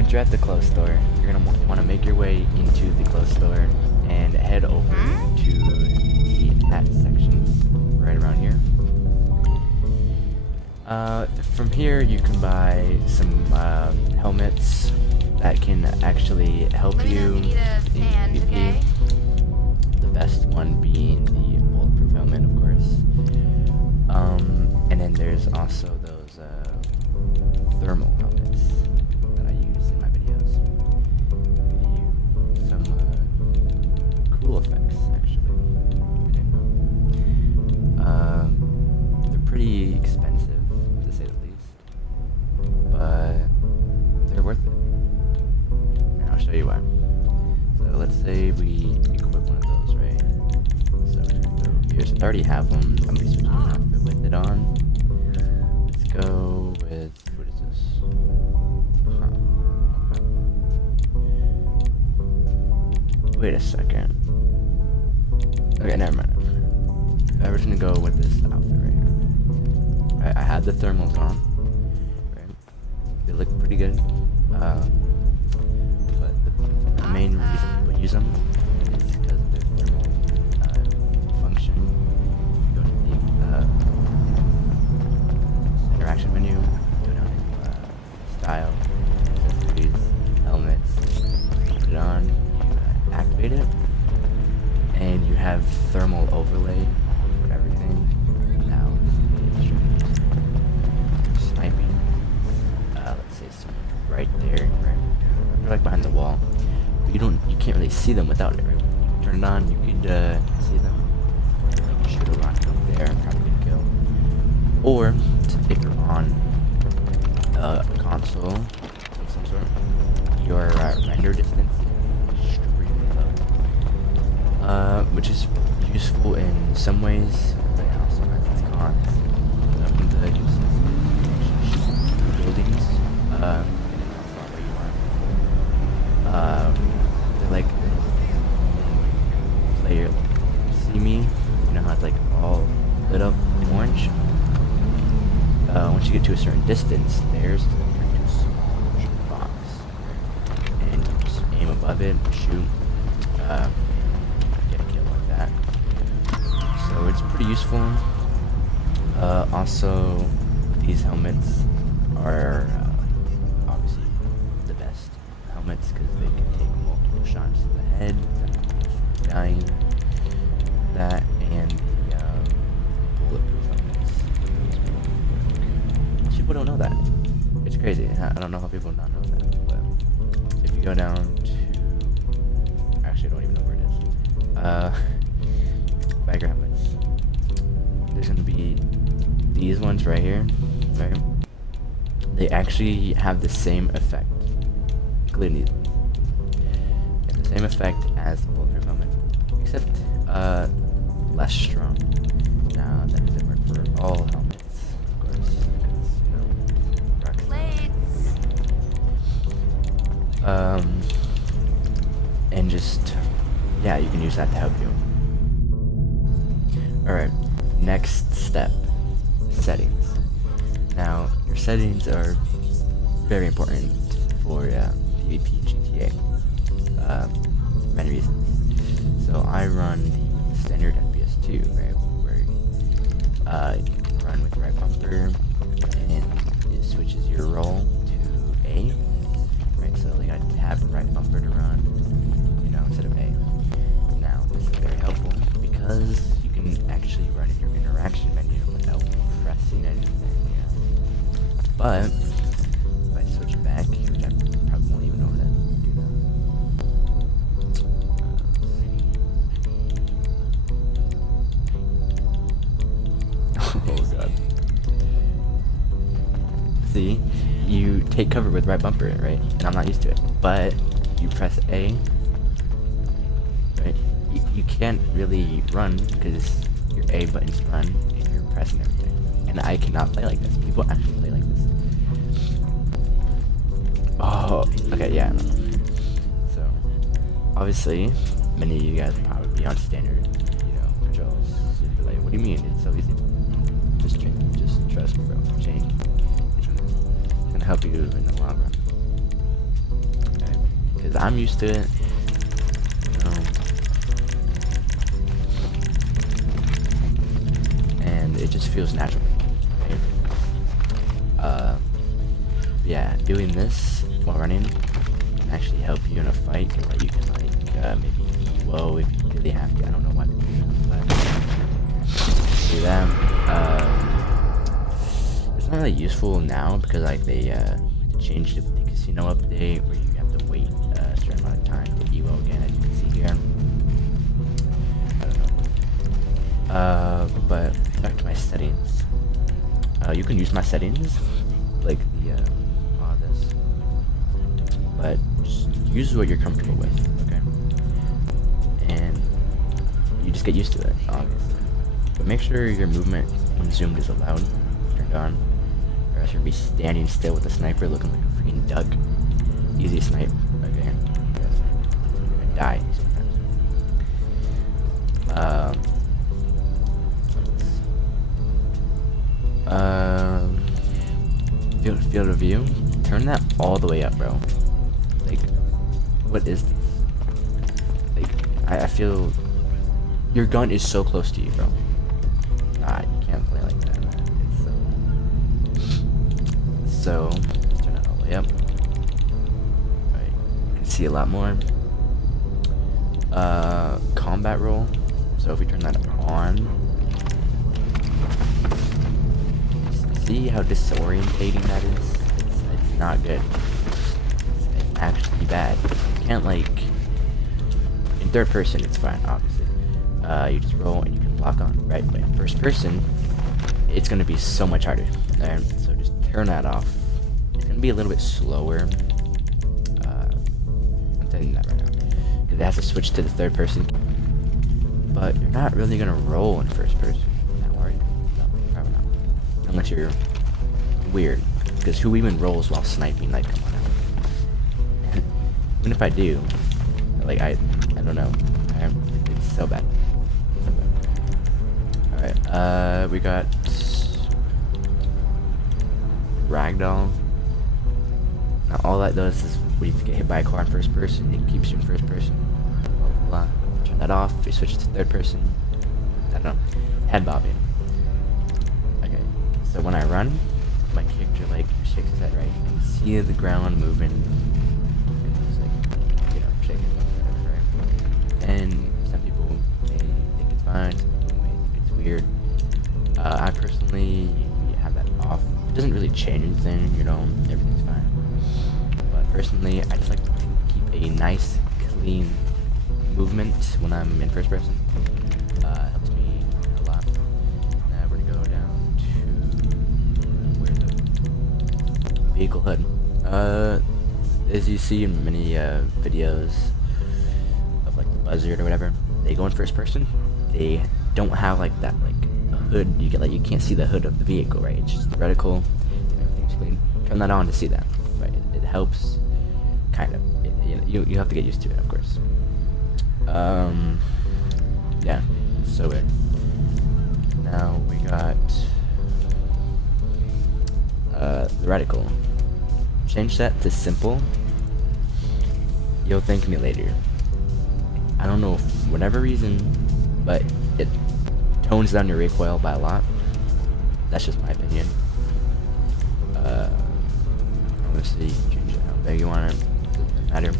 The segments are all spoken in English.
once you're at the clothes store, you're gonna want to make your way into the clothes store and head over to the hat sections right around here. From here you can buy some helmets that can actually help you in PvP. The best one being the bulletproof helmet, of course. And then there's also those thermal helmets that I use in my videos. They give you some cool effects, actually. They're pretty expensive, to say the least, but they're worth it. And I'll show you why. So let's say we equip one of those, right? So we're gonna go here. So I already have them. I'm gonna switch my outfit with it on. Let's go with, what is this? Okay. Wait a second. Okay, never mind. I'm just gonna go with this outfit right here. I had the thermals on. Right? They look pretty good. But the main reason people use them is because of their thermal function. Go to the interaction menu, go down to style, accessories, helmets, put it on, you activate it, and you have thermal overlay for everything. Now this is sniping. Let's say it's right there, right? They're like behind the wall, but you can't really see them without it, right? You turn it on, you could see them. Like shoot a rocket up there and probably get a kill. Or if you're on a console of some sort, your render distance is extremely low, which is useful in some ways, but it also has its cons. One of the uses is shoot through buildings, where you are. They're like player. See me? You know how it's like all lit up in orange? Once you get to a certain distance, there's turn into a small box, and you just aim above it, shoot, get a kill like that. So it's pretty useful. Also, these helmets are obviously the best helmets because they can take multiple shots to the head without dying. That and the bulletproof helmets. Most people don't know that. It's crazy. I don't know how people not know that. But if you go down to, actually, I don't even know where it is. Bagger helmets. There's gonna be these ones right here, right? They actually have the same effect, including these ones. They have the same effect as the bulletproof helmet, except less strong. Now that doesn't work for all helmets, of course, because you know, rocket and just yeah, you can use that to help you. All right, next step: settings. Now your settings are very important for PvP GTA. Many reasons. So I run the standard FPS 2, right, where you run with the right bumper and it switches your roll to A, right? So you gotta tap the right bumper to run, you know, instead of A. Now this is very helpful because you can actually run in your interaction menu without pressing anything, you know. But if I switch back, which I probably won't even know how to do that. Oh god. See, you take cover with right bumper, right? And I'm not used to it. But you press A, right? You can't really run because your A button's run and you're pressing everything. And I cannot play like this. People actually play like this. Oh, okay, yeah. So, obviously, many of you guys will probably be on standard, you know, controls. So you'd be like, what do you mean? It's so easy. Just change. Just trust me, bro. Change. It's gonna help you in the long run. because I'm used to it. And it just feels natural. Right? Yeah, doing this while running can actually help you in a fight. Like you can maybe EWO if you really have to. I don't know why people do that, but do that. It's not really useful now because like they changed it with the casino update where you have to wait a certain amount of time to EWO again, as you can see here. I don't know. But back to my settings. You can use my settings, like the all this, but just use what you're comfortable with, okay? And you just get used to it, obviously. But make sure your movement when zoomed is allowed, turned on, or else you'll be standing still with a sniper looking like a freaking duck. Easy snipe, okay? You're gonna die sometimes. Field of view, turn that all the way up, bro. Like, what is this? Like, I feel your gun is so close to you, bro. Nah, you can't play like that, man. It's so let's turn that all the way up. Alright, you can see a lot more. Combat roll. So if we turn that on, see how disorientating that is? It's not good. It's actually bad. You can't in third person it's fine, obviously. You just roll and you can block on, right? But in first person, it's gonna be so much harder. Alright, so just turn that off. It's gonna be a little bit slower. I'm telling you that right now. Because it has to switch to the third person. But you're not really gonna roll in first person. Now are you? No, probably not. Unless you're weird, because who even rolls while sniping? Like, come on now. Even if I do, like I don't know. It's so bad. All right, we got ragdoll. Now all that does is when you get hit by a car in first person, it keeps you in first person. Blah, blah, blah. Turn that off. We switch to third person. I don't know. Head bobbing. So when I run, my character shakes his head, right? You can see the ground moving. It's shaking, whatever, right? And some people may think it's fine, some people may think it's weird. I personally have that off. It doesn't really change anything, everything's fine. But personally, I just like to keep a nice, clean movement when I'm in first person. Helps me a lot. Now we're gonna go down vehicle hood. As you see in many videos of like the buzzard or whatever, they go in first person. They don't have like that a hood. You can't see the hood of the vehicle, right? It's just vertical and everything's clean. Turn that on to see that, right? It helps, kind of. You have to get used to it, of course. Yeah, so weird. Now we got the reticle. Change that to simple. You'll thank me later. I don't know, for whatever reason, but it tones down your recoil by a lot. That's just my opinion. Obviously, you can change it how big you want it. Doesn't matter.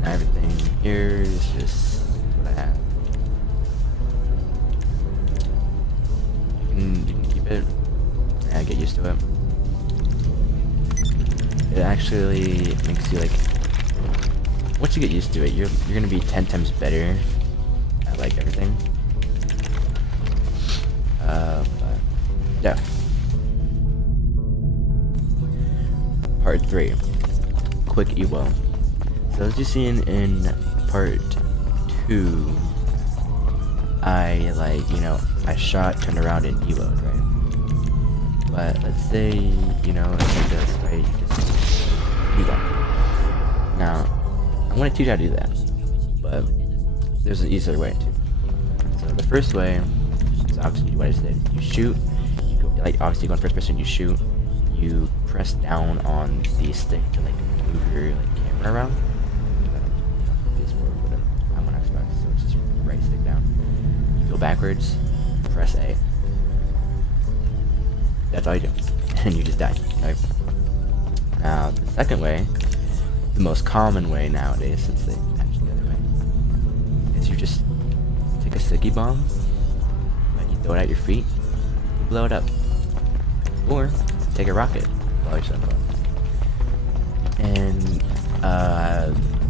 Now everything here is just what I have. You can keep it. Yeah, get used to it. It actually makes you once you get used to it, you're gonna be 10 times better at everything. But yeah. Part 3. Quick EWO. So as you've seen in part 2, I I shot, turned around, and EWO'd, right? But let's say, it's like this, right? You just do that. Now, I'm going to teach you how to do that, but there's an easier way too. So the first way is obviously what I said. You shoot, you go, obviously you go in first person, you shoot, you press down on the stick to like move your like camera around. I'm on Xbox, so it's just right stick down. You go backwards, press A. That's all you do, and you just die. Right? Now the second way, the most common way nowadays, since they patched the other way, is you just take a sticky bomb, like you throw it at your feet, you blow it up, or take a rocket, blow yourself up. And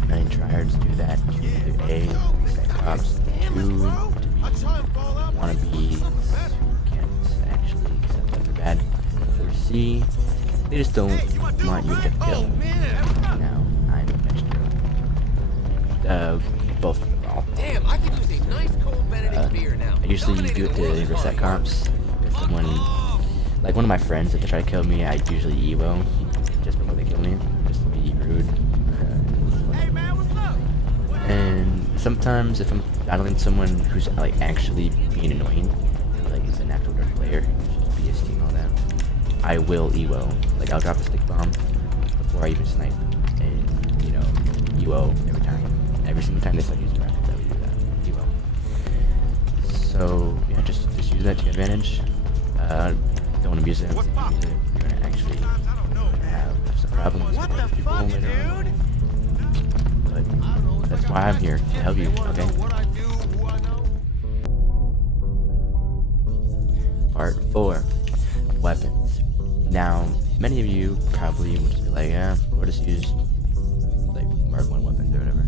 many tryhards do that to either A, set cops, 2, to be wannabes who can't actually accept that they're bad, or C, they just don't want you to get the kill. Now, I'm a vegetarian. Both of them all. Damn, I could use a nice cold Benedict beer now. I usually do it to reset comps. If someone, like one of my friends, if they try to kill me, I usually evo just before they kill me, just to be rude. Hey man, what's up? And sometimes if I'm battling someone who's like actually being annoying, like he's an actual good player, BST and all that, I will evo. Like I'll drop a stick bomb before I even snipe, and you know, evo every time. Every single time they start using rockets, I would do that. Evo. So yeah, just use that to your advantage. Don't abuse it. If you abuse it, you're gonna actually have some problems with other people later on. But that's why I'm here, to help you, okay? Part 4. Weapons. Now, many of you probably would just be like, yeah, we'll just use like Mark 1 weapons or whatever.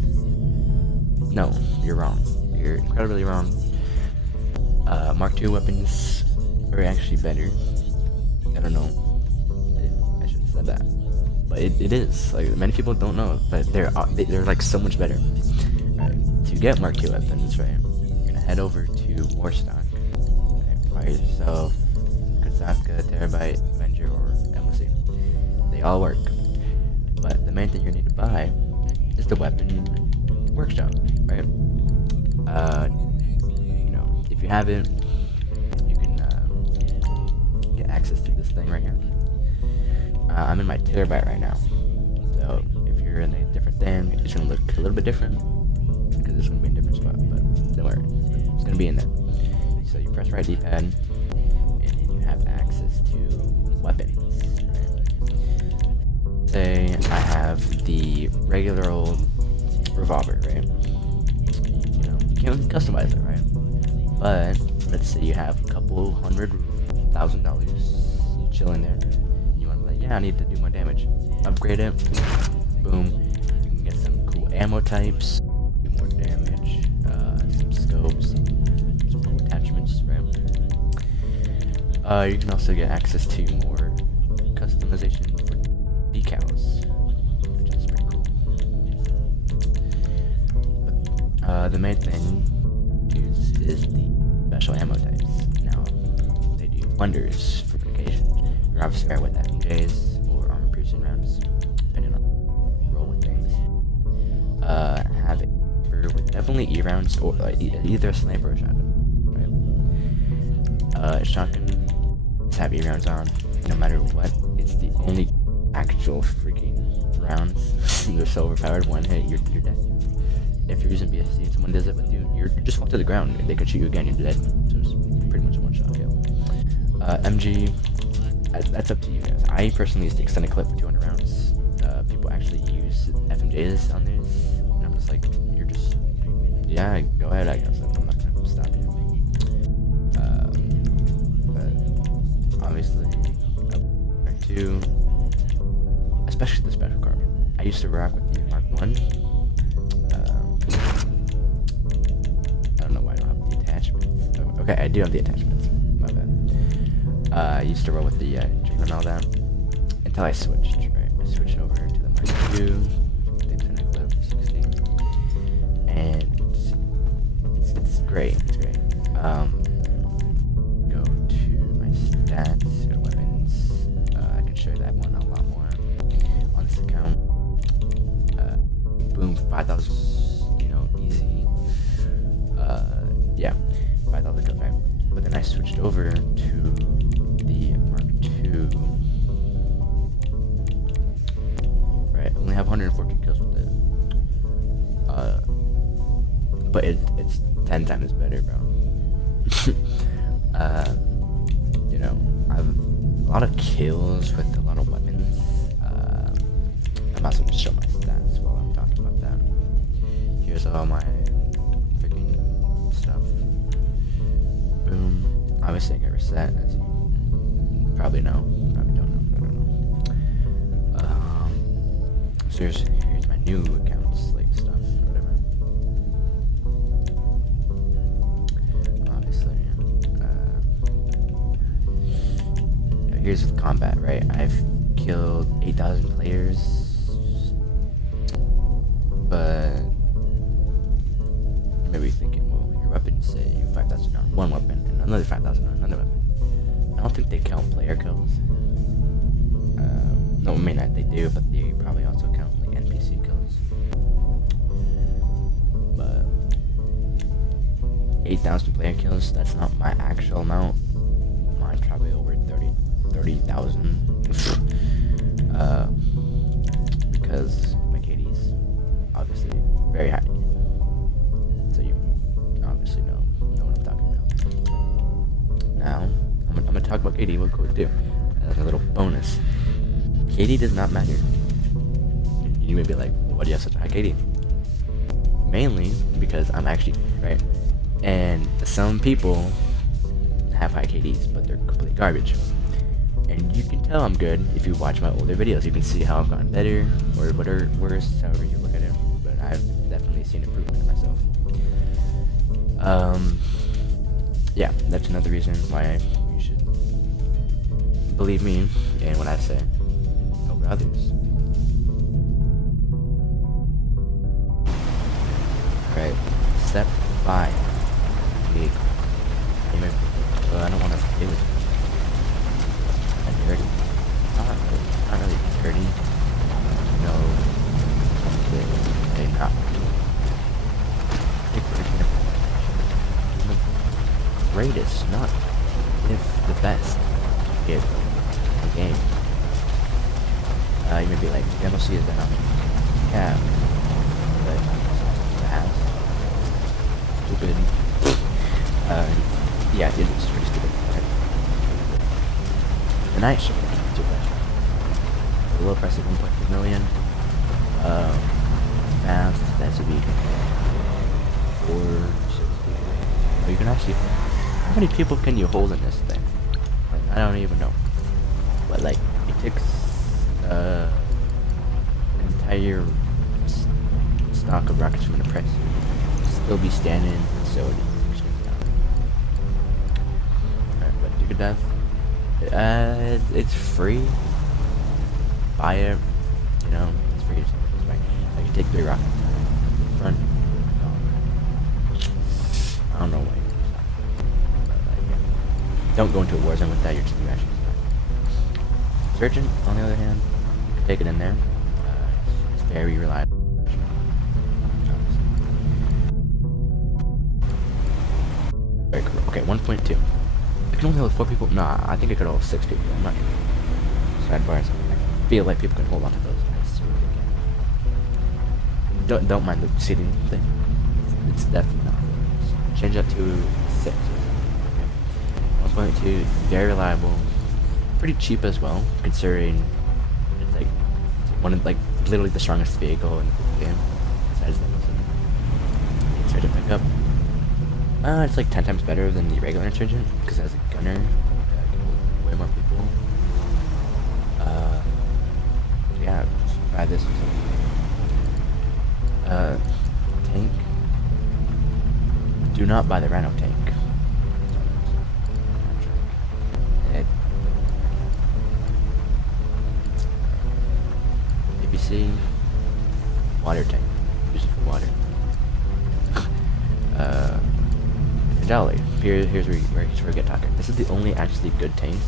No, you're wrong. You're incredibly wrong. Mark 2 weapons are actually better. I don't know. I shouldn't have said that. But it is. Like, many people don't know, but they're like so much better. Right? To get Mark 2 weapons, right, you're gonna head over to Warstock. Right? Buy yourself Kazatka, Terabyte, Avenger, or Embassy. They all work. But the main thing you need to buy is the weapon workshop, right? You know, if you have it, you can get access to this thing right here. I'm in my Terabyte right now, so if you're in a different thing, it's gonna look a little bit different because it's gonna be in a different spot. But don't worry, it's gonna be in there. So you press right D-pad, and then you have access to weapons. Right? Say I have the regular old revolver, right? You know, you can't customize it, right? But let's say you have a couple $100,000 chilling there. You want to be like, yeah, I need to do more damage. Upgrade it. Boom. You can get some cool ammo types. Do more damage. Some scopes. Some cool attachments, right? You can also get access to more customization for decals, which is pretty cool. The main thing is the special ammo types. Now, they do wonders for occasion. You're obviously right with FPJs or armor-piercing rounds, depending on roll with things. Have a sniper with definitely E rounds or either a sniper or a shotgun. Right? Shotgun have E rounds on, no matter what. It's the only actual freaking rounds. They're so overpowered. One hit, you're dead. If you're using BSC and someone does it with you, you just fall to the ground and they can shoot you again, you're dead. So it's pretty much a one-shot kill. MG, that's up to you guys. I personally use the extended clip for 200 rounds. People actually use FMJs on this, and I'm just like, you're just, yeah, go ahead, I guess. I'm not gonna stop you. But obviously, Mark 2, especially the special carbon. I used to rock with the Mark 1. I don't know why I don't have the attachments. Okay, I do have the attachments. My bad. I used to roll with the Dream and all that until I switched. Right, I switched over to the Mark 2, the extended clip for 60, and it's great. It's great. Go to my stats, go to weapons. I can show you that one a lot more on this account. Boom, 5,000. Easy. Yeah, 5,000 kills, right? But then I switched over to the Mark II. 10 times better, bro. You know, I have a lot of kills with a lot of weapons. I'm also gonna show my stats while I'm talking about that. Here's all my freaking stuff. Boom. Obviously, I get reset, as you probably know. Probably don't know. I don't know. So here's my new accounts, like stuff, whatever. Obviously, here's the combat, right? I've killed 8,000 players, but you may be thinking, well, your weapons say you 5,000 on one weapon and another 5,000 on another weapon. I don't think they count player kills. No, I mean they do, but they probably also count like NPC kills. But 8,000 player kills, that's not my actual amount. Mine's probably over 30,000. Because my KD's obviously very high. So you obviously know what I'm talking about. Now, I'm gonna talk about KD, what code do. As a little bonus. KD does not matter. You may be like, well, why do you have such a high KD? Mainly because I'm actually right. And some people have high KDs, but they're complete garbage. And you can tell I'm good if you watch my older videos. You can see how I've gotten better, or better, worse, however you look at it. But I've definitely seen improvement in myself. Yeah, that's another reason why you should believe me and what I say over others. Alright, step 5. Amen. Well, I don't want to do it. I'm dirty. Not really dirty. No. Okay, not. The greatest, not if the best in the game. You may be like, DLC is down. Yeah. But fast. Stupid. Yeah, it is pretty stupid. The night shift is too bad. The low price of 1.2 million. Fast, that's a beat. 460. Oh, you can actually. How many people can you hold in this thing? Like, I don't even know. But like, it takes an entire stock of rockets from the press. Still be standing, so but you could death. It's free. Buy it. You know, it's free. I can take 3 rockets. Front. I don't know why. But yeah. Don't go into a war zone with that. You're just crashing. Surgeon, on the other hand, you can take it in there. It's very reliable. Very cool. Okay, 1.2. I can only hold 4 people. Nah, I think I could hold 6 people. I'm not sure. Sidebars. I feel like people can hold on to those. I swear they can. Don't mind the seating thing. It's definitely not. Change that to 6. Okay. 1.2. Very reliable. Pretty cheap as well, considering it's like one of literally the strongest vehicle in the game. Besides the Insurgent pickup. It's like 10 times better than the regular Insurgent because it has a gunner that can hold way more people. Yeah, just buy this. Tank. Do not buy the Rhino tank. ABC water tank. Use it for water. Dolly. Here's where we get talking. This is the only actually good tank.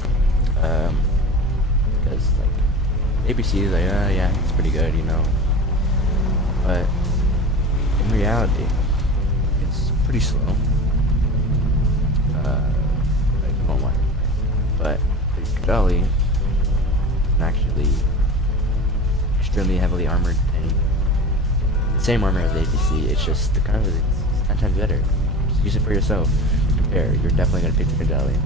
Because like ABC is like, yeah, it's pretty good, you know. But in reality, it's pretty slow. Like one water. But the Dolly can actually extremely heavily armored tank. The same armor as ABC, it's just the kind of it's 10 times better. Just use it for yourself. Compare. You're definitely gonna pick the Fidelity.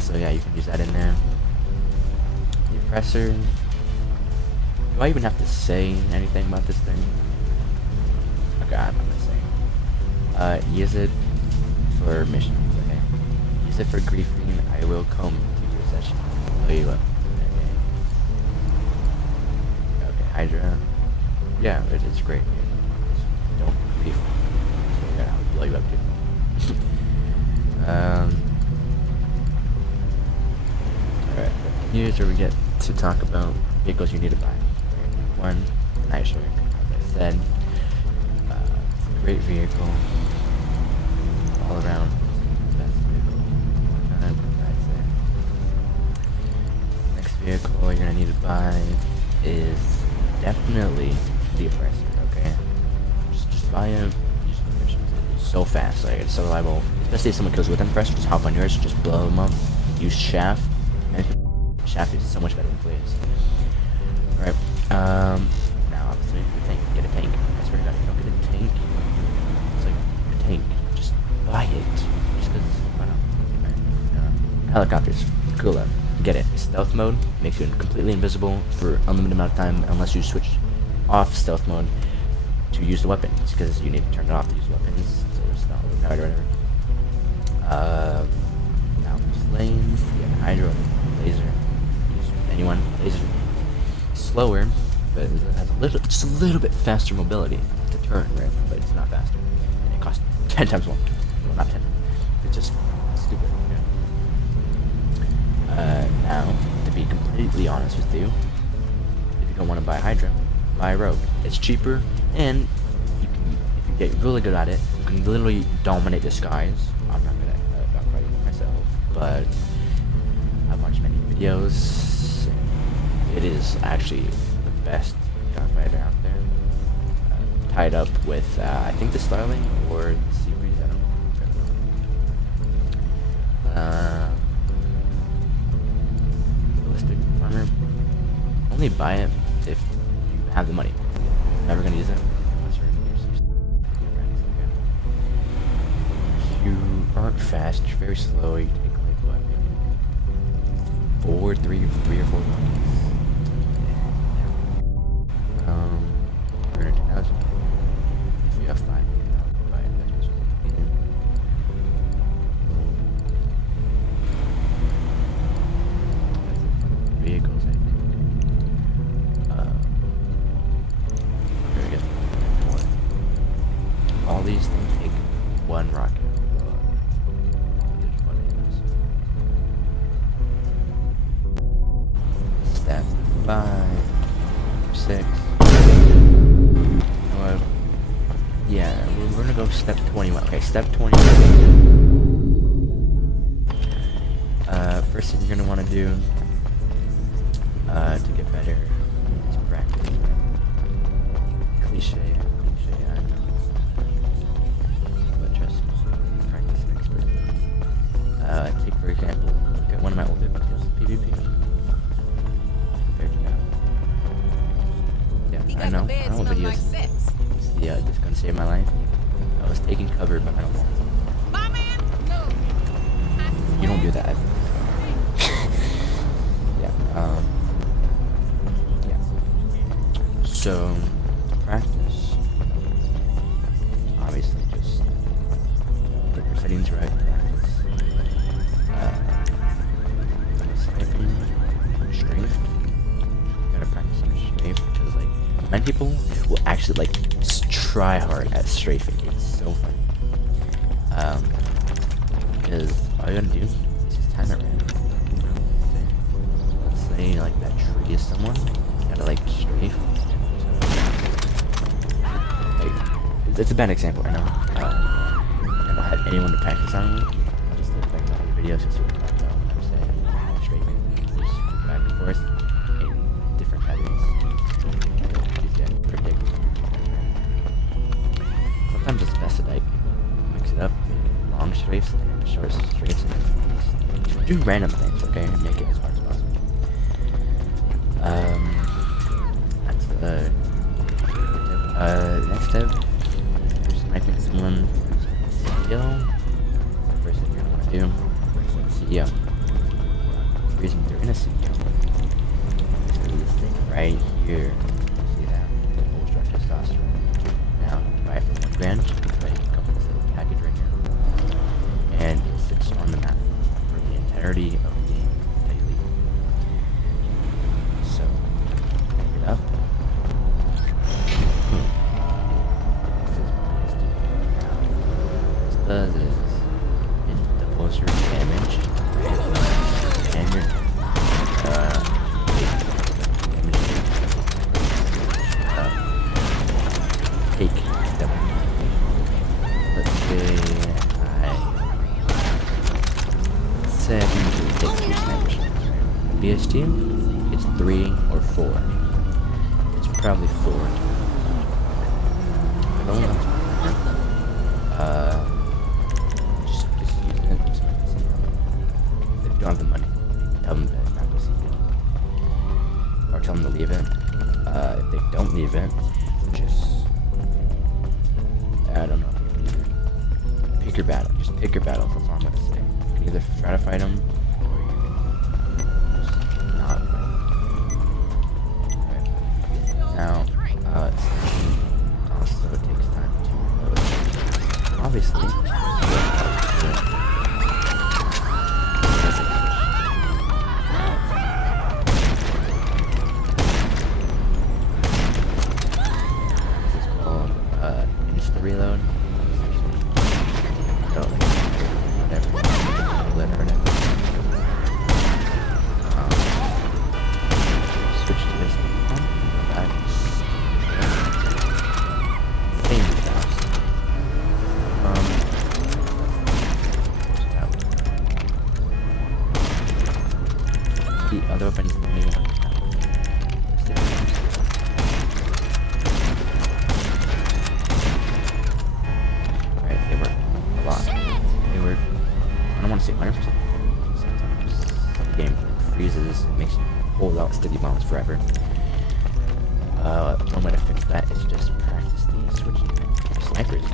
So yeah, you can use that in there. The oppressor. Do I even have to say anything about this thing? Okay, I'm not gonna say. Use it for missions. Okay. Use it for griefing. I will come to your session. Blow you up. Okay, Hydra. Yeah, it's great. Just don't grief. So yeah, I'll blow you up too. Alright, here's where we get to talk about vehicles you need to buy. One, the Night Shark. As I said, it's a great vehicle. All around, best vehicle. I'd say. Next vehicle you're gonna need to buy is definitely the Oppressor. Okay, just buy it. Use the missions. It's so fast. Like it's so reliable. Especially if someone kills with an Oppressor, just hop on yours, just blow them up. Use Shaft. Shaft is so much better than Blaze. Alright. Now obviously the tank. Get a tank. I swear to God, if you don't get a tank, it's like a tank. Just buy it. Just because why not? Right. Helicopters. Cool though. Get it. Stealth mode makes you completely invisible for unlimited amount of time unless you switch off stealth mode to use the weapons, because you need to turn it off to use the weapons, so it's not overpowered or whatever. Now planes. Yeah, Hydro, laser. Use anyone. Laser. Slower, but it has just a little bit faster mobility to turn, right? But it's not faster, and it costs 10 times more. Well, not 10. It's just stupid. Yeah. Now, to be completely honest with you, if you don't want to buy Hydra, buy Rogue. It's cheaper, and you can, if you get really good at it, you can literally dominate the skies. I'm not good at dogfighting myself, but I've watched many videos. It is actually the best gunfighter out there. Tied up with, I think the Starling or the Seabreeze, I don't know. Ballistic armor. Only buy it if you have the money. You're never gonna use it unless you're gonna use your friends. Okay. You aren't fast, you're very slow, you take like what, maybe three or four monkeys. 210,000. If you have 5 million, I'll buy investments with it. That's it for vehicles, I think. Here, I guess more. All these things take one rocket to blow up. But there's fun in this. Step 5, 6. Yeah, we're gonna go step 21. Okay, step 21. First thing you're gonna want to do to get better is practice. Cliche, I know. But trust me, practice makes perfect. Take for example, look at one of my older videos, PvP. Compared to now. Yeah, I know what videos. Yeah, this gonna save my life. I was taking cover behind a wall. You don't do that. Yeah. Yeah. So practice. Obviously, just get your settings right. Practice. Sniping, strafe. You gotta practice on strafe because like many people will actually like try hard at strafing. It's so fun. Because all you gotta do is just time it random. Let's say like that tree is someone. You gotta like strafe. Like, it's a bad example, I know. I don't have anyone to practice on with. Just look back at the videos to see what I'm talking about when I'm saying strafing. Just back and forth in different patterns. Sometimes it's best to like mix it up, make long strafes and then short strafes, and then just do random things, okay, and make it as hard as possible. That's the next step. You're sniping someone, skill, the first thing you're gonna want to do is select CEO. The reason you're in a CEO is because of this thing right here. See that? The ultra testosterone. Now, buy it for $1 grand, but it comes with this little package right here. And it sits on the map for the entirety of the game until you leave. So, pick it up. Does is it doubles your damage and your damage take double. Let's say I can usually take 2 snipers. BST, it's 3 or 4. It's probably 4. I don't know. Just use it. Just make it CEO. If you don't have the money, tell them that it's not the CEO. Or tell them to leave it. If they don't leave it, just I don't know. Pick your battle. Just pick your battle. That's all I'm gonna say. You can either try to fight them, or you can just not fight them. Right. Now, also it takes time to load. Obviously, this is called insta reload. So, whatever, whatever. Switch to this one. Back. Same fast. The other weapon is not even on the map. Right, they work a lot. They work, I don't want to say 100%. Sometimes the game freezes, it makes you hold out steady bombs forever. One way to fix that is just practice the switching thing. Snipers. So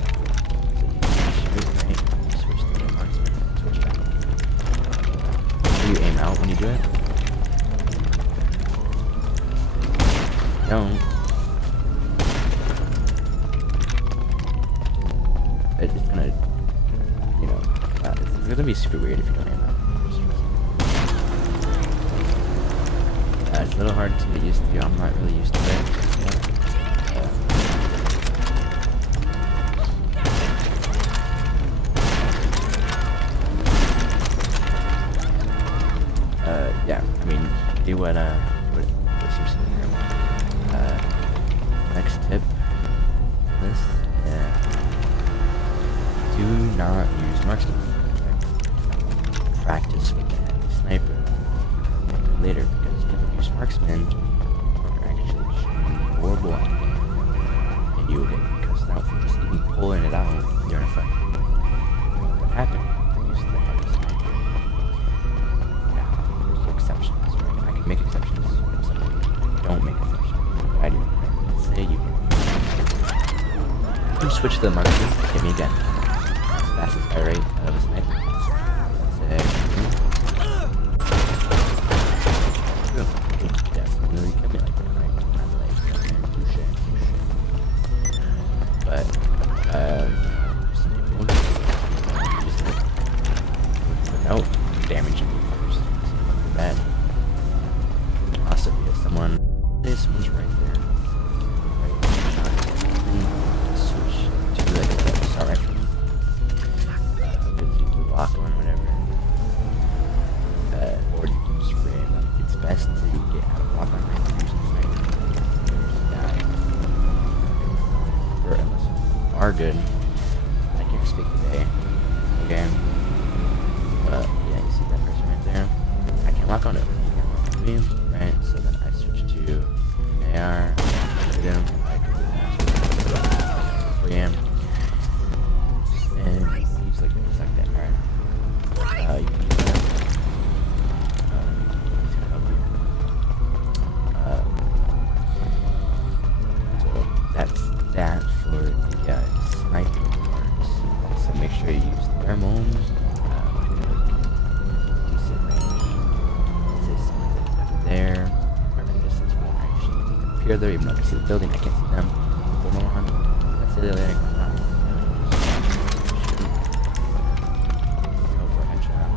you shoot, right? Switch to the marksman, switch back. Do you aim out when you do it? Don't. It's gonna, you know, it's gonna be super weird if you don't aim out. It's a little hard to get used to. I'm not really used to it. Yeah, I mean, do what you're saying here. Next tip for this, do not use marksman. Practice with the heavy sniper later, because if you use marksman, you're actually shooting or blind, and you will get cussed out for just even pulling it out during a fight. What happened? Use the heavy sniper. Now, there's exceptions, right? I can make exceptions. Some people don't make exceptions. But I do. Let's say you switch to the marksman, hit me again. Fastest fire rate of a sniper. Say, definitely kept me like that, right? Not like, touche. But, some people just without damaging me first. Bad. Also, if someone's right there. Right, switch to like a assault rifle. Lock on whatever, or you can just spray them. It's best to get out of lock on range using the sniper. Or unless you are good, I can't speak today. Okay, but yeah, you see that person right there. I can't lock on it. Right? So then I switch to AR. Shoot him. I can do that. 3 am. And he's like that, right? You can do that. So that's that for the sniping parts. So make sure you disappear there, even though I can see the building. I can't see them. Put them on. That's the other thing. Go for a headshot.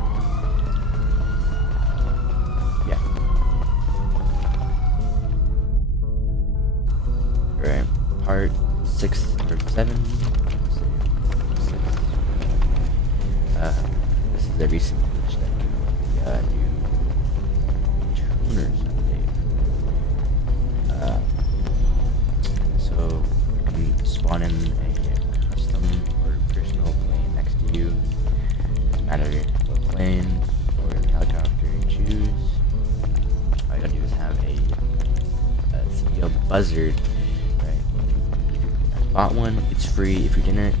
Yeah. Alright. Part 6 or 7. Let's see. 6. This is a recent glitch that new tuners update. So you can spawn in a custom or personal plane next to you. Doesn't matter what plane or helicopter you choose. All you gotta do is have a CEO buzzard. Right? If you bought one, it's free. If you didn't,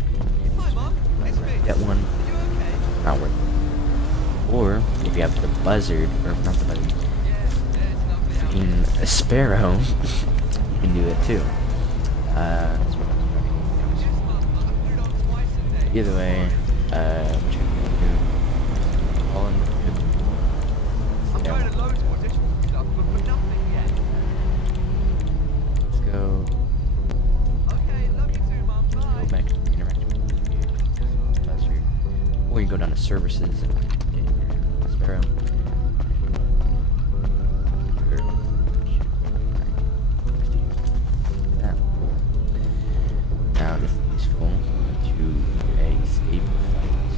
Hi, Mom. It's me. get one. Are you okay? Not worth it. Or if you have the buzzard, or not the buzzard, in a sparrow, you can do it too. Either way, what you can do, all in the I'm trying to load more additional stuff, but nothing yet. Let's go. Okay, love you too, Mom. Go Bye. back to the interaction with the buzzard, or you can go down to services and get your sparrow. Now this is useful to escape fights.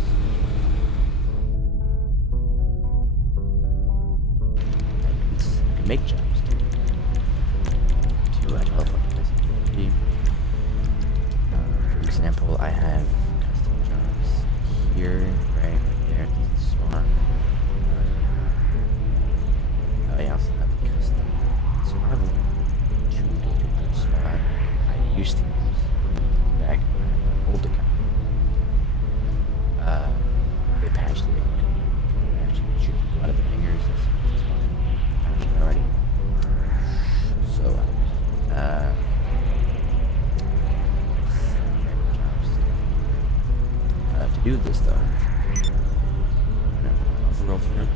You can make jumps to teleport to this PvP. For example, I have custom jumps here, right there, spawn. I also have the custom survival to get to the spot I used to use back in my old account. They patched it. You can actually shoot people out of the hangers. That's fine. I don't know already. So, to do this though, overall for now,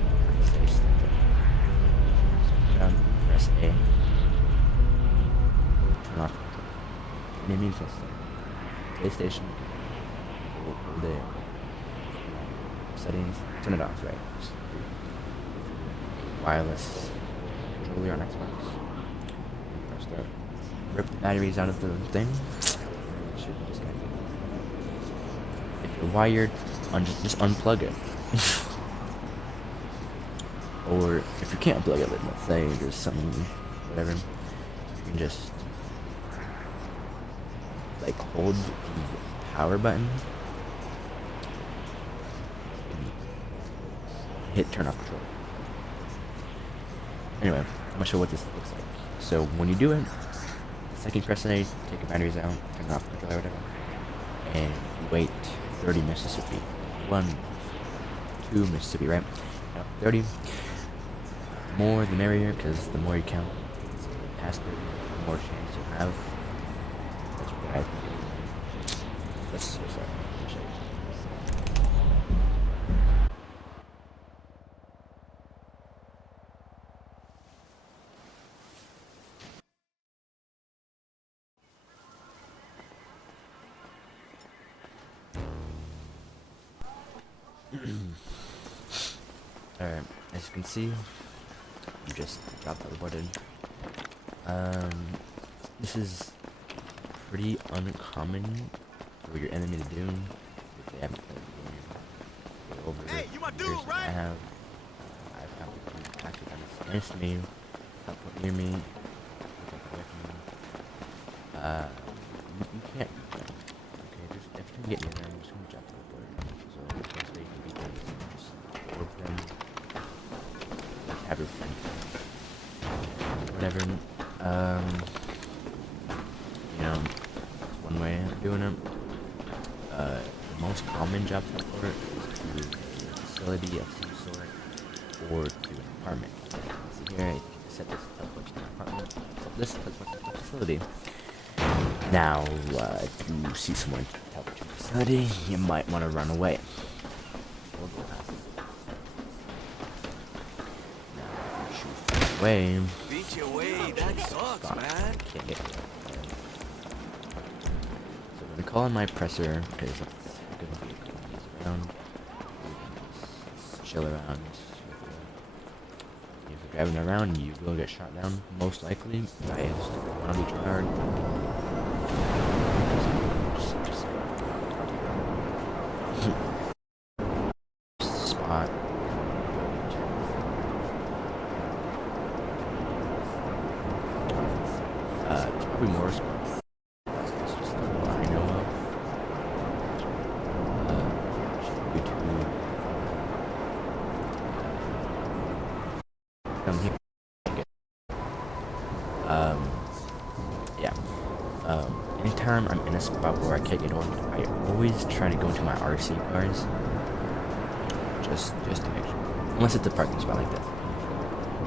press A. Turn off naming system. PlayStation. Hold the settings. Turn it off, right? Just wireless controller on Xbox. Press start. Rip the batteries out of the thing. It should be disconnected. If you're wired, just unplug it. Or if you can't plug it, let's say there's some whatever, you can just like hold the power button and hit turn off control. Anyway, I'm gonna show what this looks like. So when you do it, the second you press A, take the batteries out, turn off control or whatever, and wait 30 Mississippi. 1, 2 Mississippi, right? Now 30. The more the merrier, because the more you count past 30, the more chance you'll have. That's what I think. Let's start. I'll show you. Alright, as you can see, you just got teleported. This is pretty uncommon for your enemy to do if they haven't played the game over Hey, you my dude, years than I right? have. I've had people actually done this against me, not put near me, take away from me. You can't beat them. Okay, just if you can get near them, just gonna drop teleport. So that's way you can beat them. Just orb them. Have your friend. Whatever. You know, that's one way of doing it. The most common job teleport is to a facility of some sort or to an apartment. See here, you set this teleport to an apartment. So this teleport to the facility. Now, if you see someone teleport to the facility, you might want to run away. We'll go past it. Now, if you choose to run away, Beat your way. That sucks, man. can't get to it. So I'm gonna call on my presser because it's a good vehicle to use around. You can just chill around. If you're driving around, you will get shot down, most likely by one of each guard. Spot. There's probably more spots. It's just not what I know of. YouTube. Come here. Yeah. Anytime I'm in a spot where I can't get on, I always try to go into my RC cars. Just to make sure. Unless it's a parking spot like this.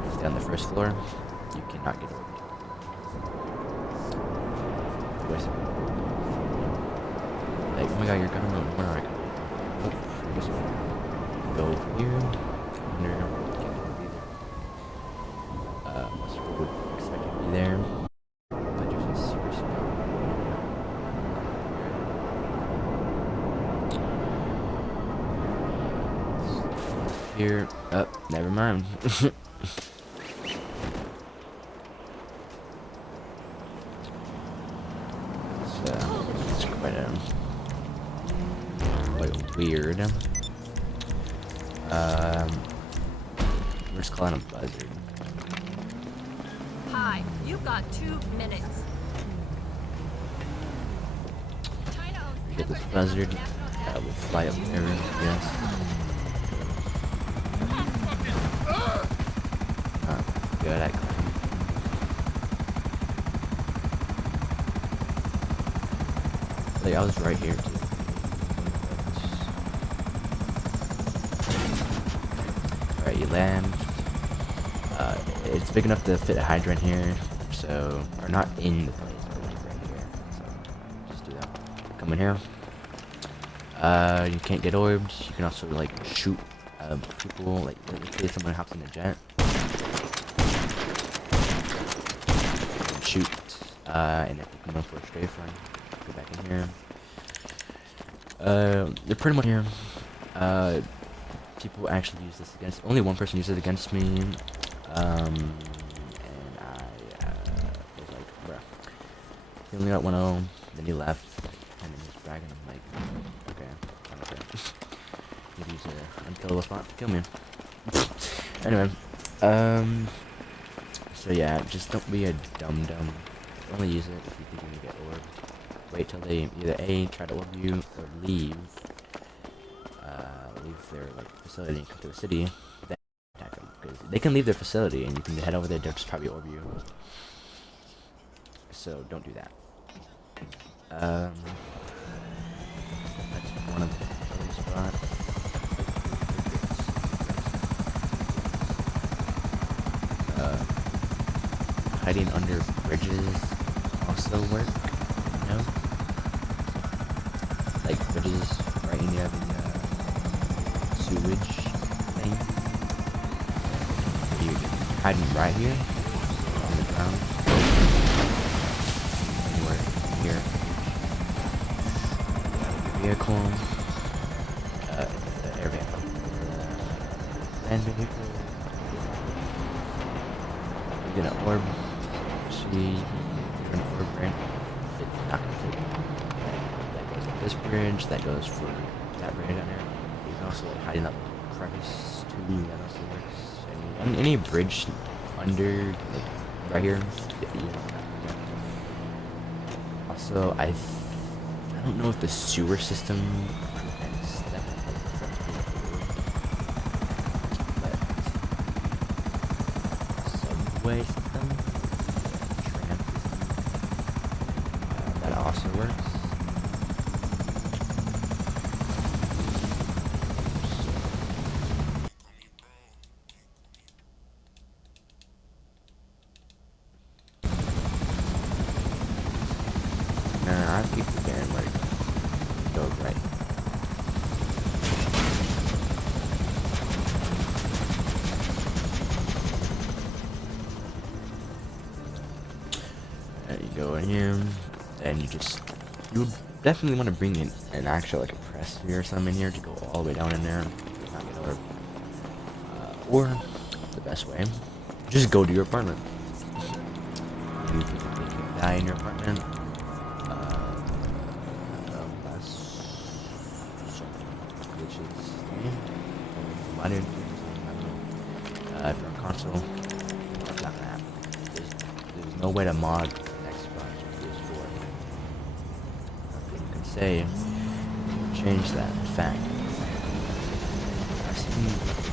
It's down the first floor, you cannot get over. Like, oh my god, you're gonna know where I can. Oh, just go here. Under. Most people would expect it to be there. But there's a super spot. Here. Oh, never mind. It's quite weird. We're just calling a buzzard. Hi, you've got 2 minutes. Get this buzzard. We'll fly up there, yes. Not good at climbing. Like, I was right here, too. Alright, you land. It's big enough to fit a hydrant here, so, or not in the place, but like right here. So, just do that. Come in here. You can't get orbed. You can also, like, shoot people, like, let's say someone hops in a jet. And shoot, and if you come up for a strafe run, go back in here. They're pretty much here. People actually use this against, only one person used it against me, and I, was like, bruh. He only got 1-0, then he left, and then he's bragging, I'm like, okay, I don't care. You use an unkillable spot to kill me. Anyway, so yeah, just don't be a dum-dum. Only use it if you think you're gonna get orbed. Wait till they either A, try to orb you, or leave their like facility and come to the city, then attack them. Because they can leave their facility and you can head over there, they'll just probably orb you. So don't do that. That's one of the spots. Hiding under bridges also work, you know? Like bridges right near the sewage thing. You're hiding right here on the ground. Anywhere here. Vehicle. The air vehicle. Land vehicle. You're gonna orb. See, you're gonna orb right. It's not gonna take. That goes for this bridge. That goes for that bridge down there. You can also like hiding up crevice too. That also works. And any bridge under, like right here. Also, I don't know if the sewer system prevents them from being orbed, but subway system, tram system, that also works. I keep forgetting where to go right. you go in here, and you would definitely want to bring in an actual like a press or something in here to go all the way down in there. Or the best way, just go to your apartment. You can die in your apartment. Glitches. Minor if you're on console, it's not gonna happen. There's no way to mod the next bunch of PS4. Nothing you can say change that. In fact, I've seen